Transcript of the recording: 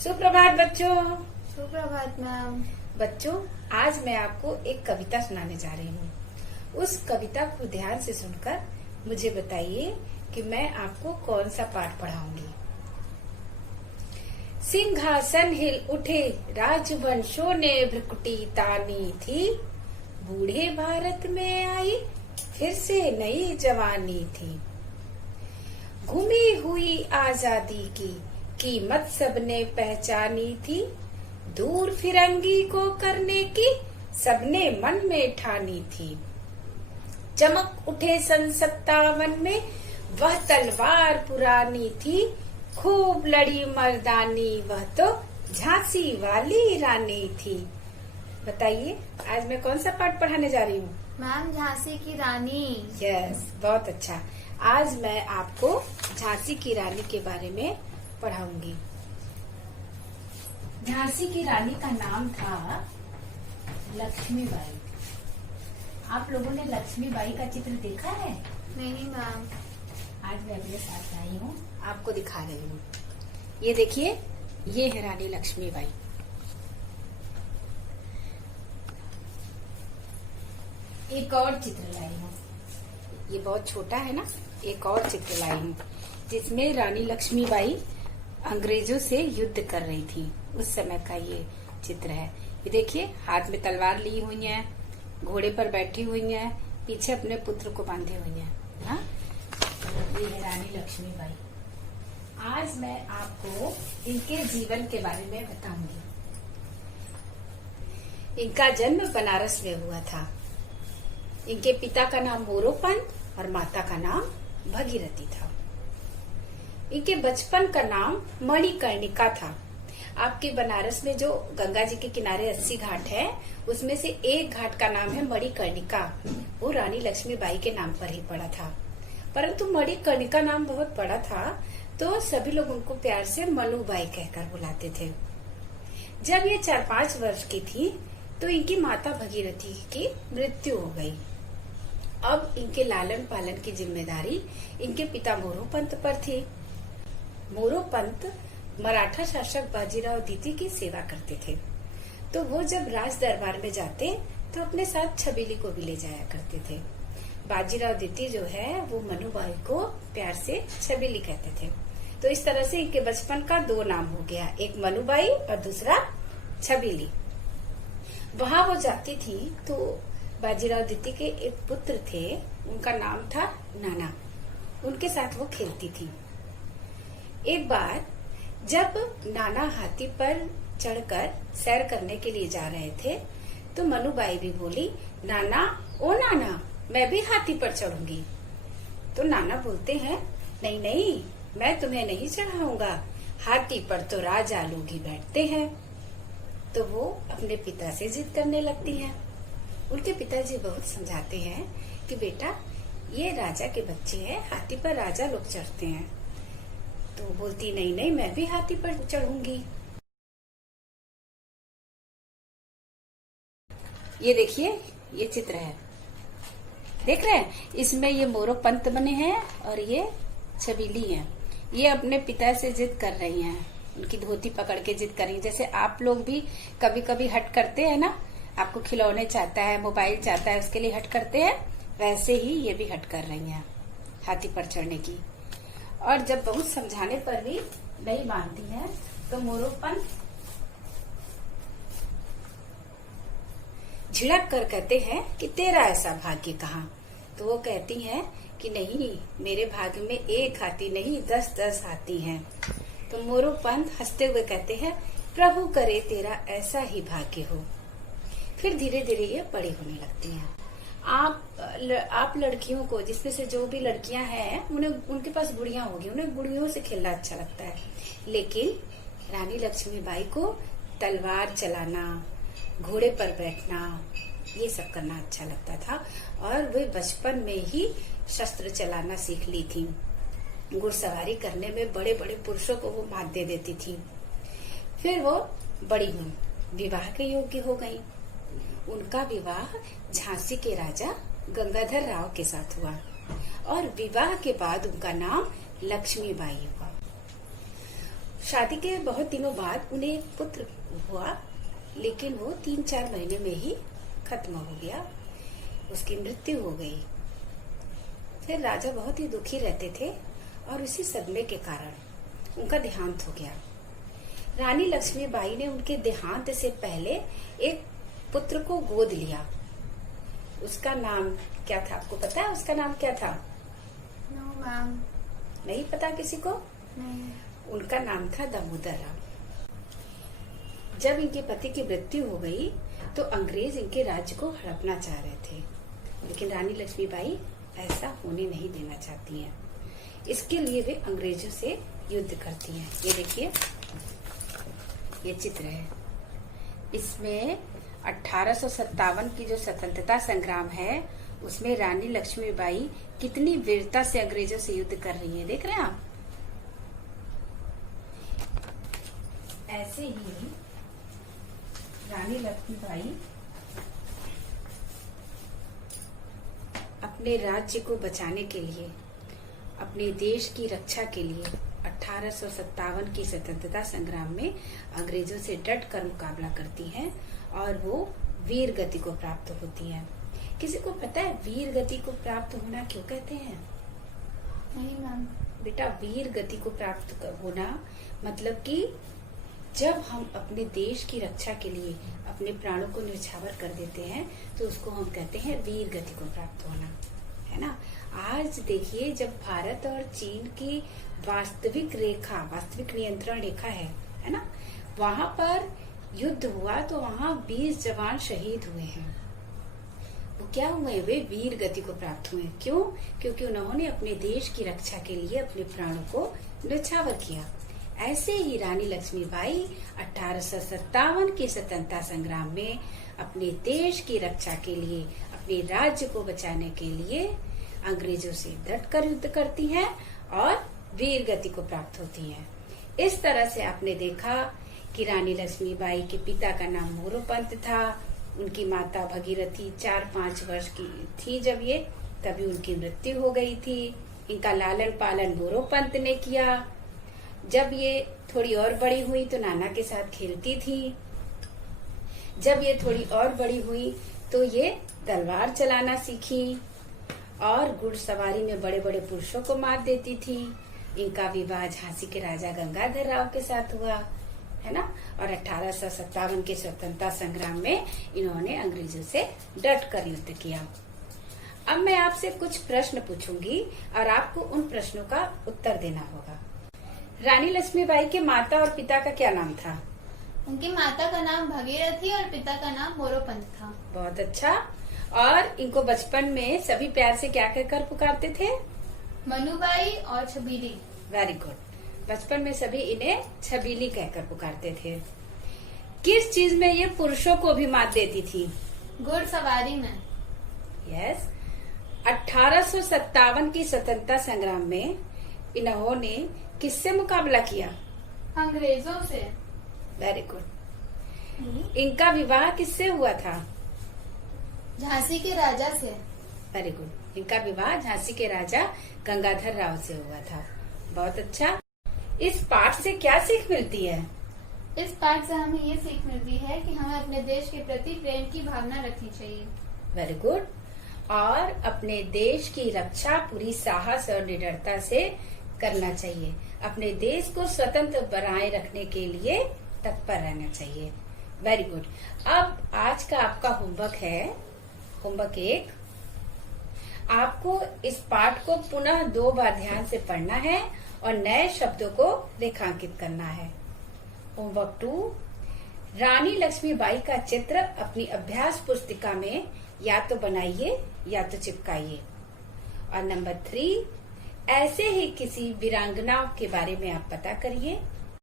सुप्रभात बच्चों। सुप्रभात मैम। बच्चों, आज मैं आपको एक कविता सुनाने जा रही हूँ। उस कविता को ध्यान से सुनकर मुझे बताइए कि मैं आपको कौन सा पाठ पढ़ाऊंगी। सिंहासन हिल उठे, राजवंशों ने भ्रुकुटी तानी थी। बूढ़े भारत में आई फिर से नई जवानी थी। घूमी हुई आजादी की कीमत सबने पहचानी थी। दूर फिरंगी को करने की सबने मन में ठानी थी। चमक उठे सन 57 में वह तलवार पुरानी थी। खूब लड़ी मर्दानी वह तो झांसी वाली रानी थी। बताइए, आज मैं कौन सा पाठ पढ़ाने जा रही हूँ? मैम, झांसी की रानी। यस, बहुत अच्छा। आज मैं आपको झांसी की रानी के बारे में पढ़ाऊंगी। झांसी की रानी का नाम था लक्ष्मीबाई। आप लोगों ने लक्ष्मीबाई का चित्र देखा है? नहीं मैम। आज मैं अपने साथ आई हूँ, आपको दिखा रही हूँ। ये देखिए, ये है रानी लक्ष्मीबाई। एक और चित्र लाई हूँ, ये बहुत छोटा है ना। एक और चित्र लाई हूँ जिसमें रानी लक्ष्मीबाई अंग्रेजों से युद्ध कर रही थी। उस समय का ये चित्र है। ये देखिए, हाथ में तलवार ली हुई है, घोड़े पर बैठी हुई है, पीछे अपने पुत्र को बांधे हुई है। हाँ, ये है रानी लक्ष्मीबाई। आज मैं आपको इनके जीवन के बारे में बताऊंगी। इनका जन्म बनारस में हुआ था। इनके पिता का नाम मोरोपंत और माता का नाम भगीरथी था। इनके बचपन का नाम मणिकर्णिका था। आपके बनारस में जो गंगा जी के किनारे 80 घाट है, उसमें से एक घाट का नाम है मणिकर्णिका। वो रानी लक्ष्मीबाई के नाम पर ही पड़ा था। परंतु मणिकर्णिका नाम बहुत बड़ा था, तो सभी लोग उनको प्यार से मनुबाई कहकर बुलाते थे। जब ये 4-5 वर्ष की थी तो इनकी माता भगीरथी की मृत्यु हो गई। अब इनके लालन पालन की जिम्मेदारी इनके पिता मोरोपंत पर थी। मोरोपंत मराठा शासक बाजीराव द्वितीय की सेवा करते थे, तो वो जब राज दरबार में जाते तो अपने साथ छबीली को भी ले जाया करते थे। बाजीराव द्वितीय जो है वो मनुबाई को प्यार से छबीली कहते थे। तो इस तरह से इनके बचपन का 2 नाम हो गया, एक मनुबाई और दूसरा छबीली। वहां वो जाती थी तो बाजीराव द्वितीय के एक पुत्र थे, उनका नाम था नाना। उनके साथ वो खेलती थी। एक बार जब नाना हाथी पर चढ़कर सैर करने के लिए जा रहे थे तो मनुबाई भी बोली, नाना, ओ नाना, मैं भी हाथी पर चढ़ूंगी। तो नाना बोलते हैं, नहीं नहीं, मैं तुम्हें नहीं चढ़ाऊंगा, हाथी पर तो राजा लोग ही बैठते हैं। तो वो अपने पिता से जिद करने लगती है। उनके पिताजी बहुत समझाते हैं कि बेटा, ये राजा के बच्चे हैं, हाथी पर राजा लोग चढ़ते हैं। तो बोलती, नहीं नहीं, मैं भी हाथी पर चढ़ूंगी। ये देखिए, ये चित्र है, देख रहे हैं? इसमें ये मोरोपंत बने हैं और ये छबीली हैं। ये अपने पिता से जिद कर रही हैं, उनकी धोती पकड़ के जिद कर रही हैं। जैसे आप लोग भी कभी कभी हट करते हैं ना, आपको खिलौने चाहता है, मोबाइल चाहता है, उसके लिए हट करते हैं, वैसे ही ये भी हट कर रही हैं हाथी पर चढ़ने की। और जब बहुत समझाने पर भी नहीं मानती है तो मोरोपंत झिड़क कर कहते हैं कि तेरा ऐसा भाग्य कहाँ। तो वो कहती हैं कि नहीं, मेरे भाग्य में एक हाथी नहीं 10-10 हाथी हैं। तो मोरोपंत हंसते हुए कहते हैं, प्रभु करे तेरा ऐसा ही भाग्य हो। फिर धीरे धीरे ये बड़ी होने लगती हैं। आप लड़कियों को, जिसमें से जो भी लड़कियां हैं, उन्हें उनके पास गुड़ियां होगी, उन्हें गुड़ियों से खेलना अच्छा लगता है। लेकिन रानी लक्ष्मीबाई को तलवार चलाना, घोड़े पर बैठना, ये सब करना अच्छा लगता था। और वे बचपन में ही शस्त्र चलाना सीख ली थी। घुड़सवारी करने में बड़े बड़े पुरुषों को वो मात दे देती थी। फिर वो बड़ी हुई, विवाह के योग्य हो गई। उनका विवाह झांसी के राजा गंगाधर राव के साथ हुआ और विवाह के बाद उनका नाम लक्ष्मीबाई हुआ। शादी के बहुत दिनों बाद उन्हें एक पुत्र हुआ, लेकिन वो 3-4 महीने में ही खत्म हो गया, उसकी मृत्यु हो गई। फिर राजा बहुत ही दुखी रहते थे और उसी सदमे के कारण उनका देहांत हो गया। रानी लक्ष्मीबाई ने उनके देहांत से पहले एक पुत्र को गोद लिया। उसका नाम क्या था, आपको पता है उसका नाम क्या था? No ma'am. नहीं पता किसी को? नहीं। उनका नाम था दामोदर राव। जब इनके पति की मृत्यु हो गई तो अंग्रेज इनके राज्य को हड़पना चाह रहे थे, लेकिन रानी लक्ष्मीबाई ऐसा होने नहीं देना चाहती हैं। इसके लिए वे अंग्रेजों से युद्ध करती हैं। ये देखिए, ये चित्र है। इसमें 1857 की जो स्वतंत्रता संग्राम है, उसमें रानी लक्ष्मीबाई कितनी वीरता से अंग्रेजों से युद्ध कर रही है, देख रहे हैं आप? ऐसे ही रानी लक्ष्मीबाई अपने राज्य को बचाने के लिए, अपने देश की रक्षा के लिए 1857 की स्वतंत्रता संग्राम में अंग्रेजों से डट कर मुकाबला करती हैं और वो वीर गति को प्राप्त होती हैं। किसी को पता है वीर गति को प्राप्त होना क्यों कहते हैं? नहीं मैम। बेटा, वीर गति को प्राप्त होना मतलब कि जब हम अपने देश की रक्षा के लिए अपने प्राणों को न्यौछावर कर देते हैं तो उसको हम कहते हैं वीर गति को प्राप्त होना, है ना। आज देखिए, जब भारत और चीन की वास्तविक नियंत्रण रेखा है ना, वहां पर युद्ध हुआ तो वहां 20 जवान शहीद हुए हैं। वो क्या हुए? वे वीर गति को प्राप्त हुए। क्यों? क्योंकि उन्होंने अपने देश की रक्षा के लिए अपने प्राणों को न्यौछावर किया। ऐसे ही रानी लक्ष्मीबाई 1857 के स्वतंत्रता संग्राम में अपने देश की रक्षा के लिए, अपने राज्य को बचाने के लिए अंग्रेजों से डटकर युद्ध करती हैं और वीर गति को प्राप्त होती हैं। इस तरह से आपने देखा कि रानी लक्ष्मीबाई के पिता का नाम मोरोपंत था, उनकी माता भगीरथी 4-5 वर्ष की थी जब ये, तभी उनकी मृत्यु हो गई थी। इनका लालन पालन मोरोपंत ने किया। जब ये थोड़ी और बड़ी हुई तो नाना के साथ खेलती थी। जब ये थोड़ी और बड़ी हुई तो ये तलवार चलाना सीखी और घुड़सवारी में बड़े बड़े पुरुषों को मार देती थी। इनका विवाह झांसी के राजा गंगाधर राव के साथ हुआ, है ना। और 1857 के स्वतंत्रता संग्राम में इन्होंने अंग्रेजों से डट कर युद्ध किया। अब मैं आपसे कुछ प्रश्न पूछूंगी और आपको उन प्रश्नों का उत्तर देना होगा। रानी लक्ष्मीबाई के माता और पिता का क्या नाम था? उनकी माता का नाम भगीरथी और पिता का नाम मोरोपंत था। बहुत अच्छा। और इनको बचपन में सभी प्यार से क्या कहकर पुकारते थे? मनुबाई और छबीली। Very good. बचपन में सभी इन्हें छबीली कहकर पुकारते थे। किस चीज में ये पुरुषों को भी मात देती थी? घुड़सवारी में। यस। 1857 की स्वतंत्रता संग्राम में इन्होंने किससे मुकाबला किया? अंग्रेजों से। Very good. इनका विवाह किससे हुआ था? झांसी के राजा से। Very good. इनका विवाह झांसी के राजा गंगाधर राव से हुआ था। बहुत अच्छा। इस पाठ से क्या सीख मिलती है? इस पाठ से हमें ये सीख मिलती है कि हमें अपने देश के प्रति प्रेम की भावना रखनी चाहिए। Very good. और अपने देश की रक्षा पूरी साहस और निडरता से करना चाहिए। अपने देश को स्वतंत्र बनाए रखने के लिए तत्पर रहना चाहिए। Very good. अब आज का आपका होमवर्क है, होमवर्क 1। आपको इस पाठ को पुनः 2 बार ध्यान से पढ़ना है और नए शब्दों को रेखांकित करना है। होमवर्क 2, रानी लक्ष्मीबाई का चित्र अपनी अभ्यास पुस्तिका में या तो बनाइए या तो चिपकाइए। और नंबर 3, ऐसे ही किसी वीरांगनाओं के बारे में आप पता करिए